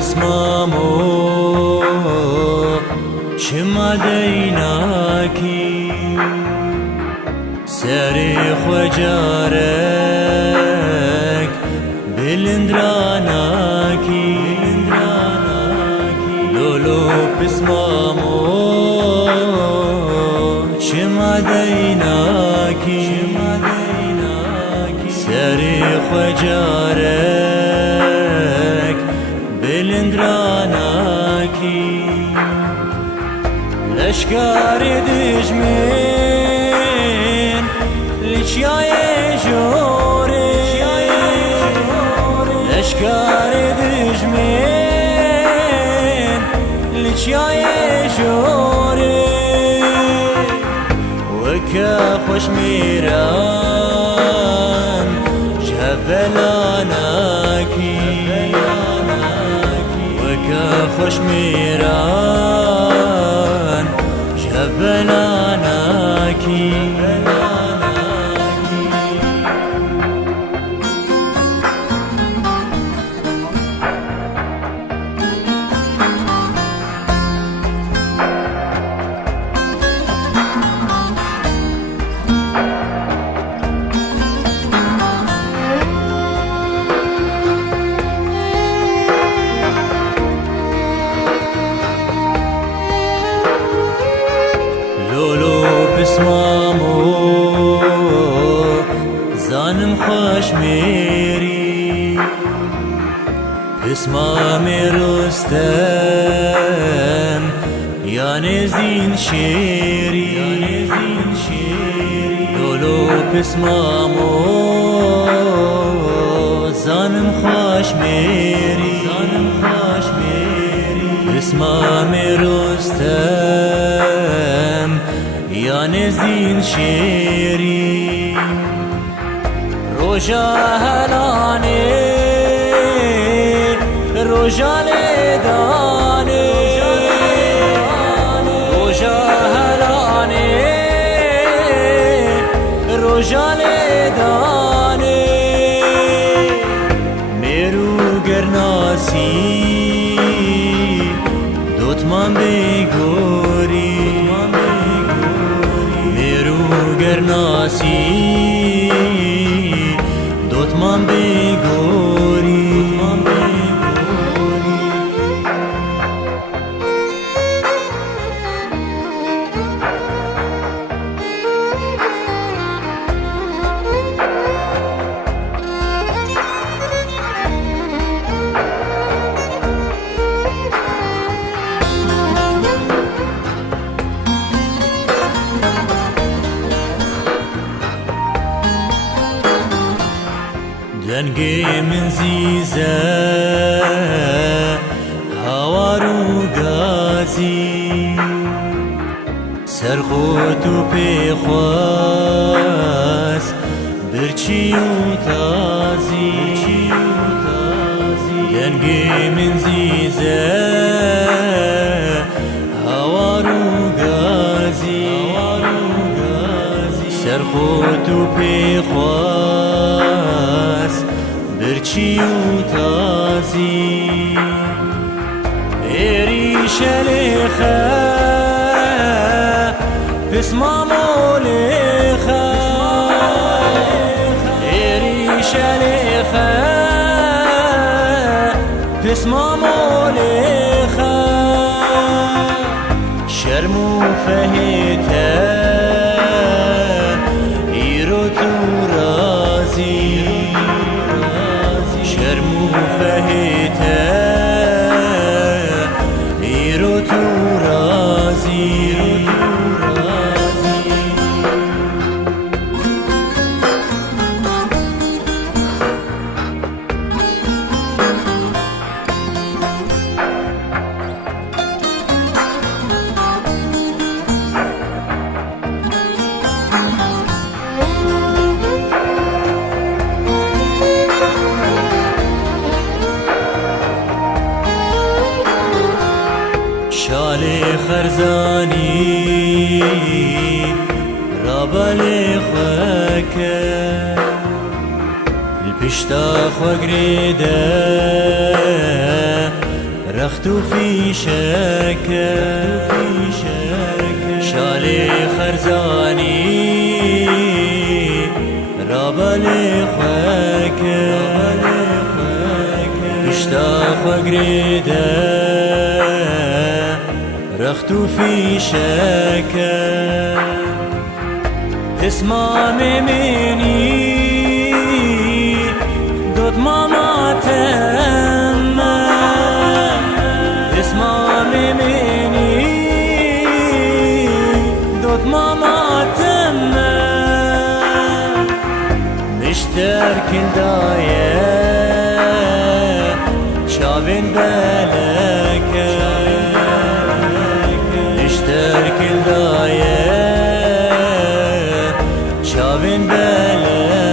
بسمامو شما دیناکی سری خجارک بلندراناکی لولو بسمامو شما دیناکی سری خجارک بلندراناکی لشکر دژمن لچیای جوری لشکر دژمن لچیای جوری وکا خوش میران جبلاناکی وکا خوش میران جبلاناکی بسمامو زانم خوش میری بسمام رستم یعنی زین شیری لولو بسمامو زانم خوش میری بسمام رستم یعنی زین شیری روژا هلانه روژا لیدانه روژا هلانه روژا لیدانه میرو گرناسی دوتمان بگوری گرناسی دوتمان بگوری دنگی من زیزه هوارو گازی سرخوت و پیخواز برچی و تازی دنگی من زیزه هوارو گازی سرخوت و پیخواز برچی و تازی ایری شلیخه بسمامو لیخه ایری شلیخه بسمامو لیخه شرمو فهیته ایرو تو رازی شرمو فهیته ایرو تو رازی شالی خرزانی رابلی خوکه الپشتا خو گریده رختو في شكا شالي خرزاني رابالي خواكا اشتاق وقريدا رختو في شكا اسمع مني دوت ماما تم اسمع مني دوت ماما تم مشترك الداية شافين بالك مشترك الداية شافين بالك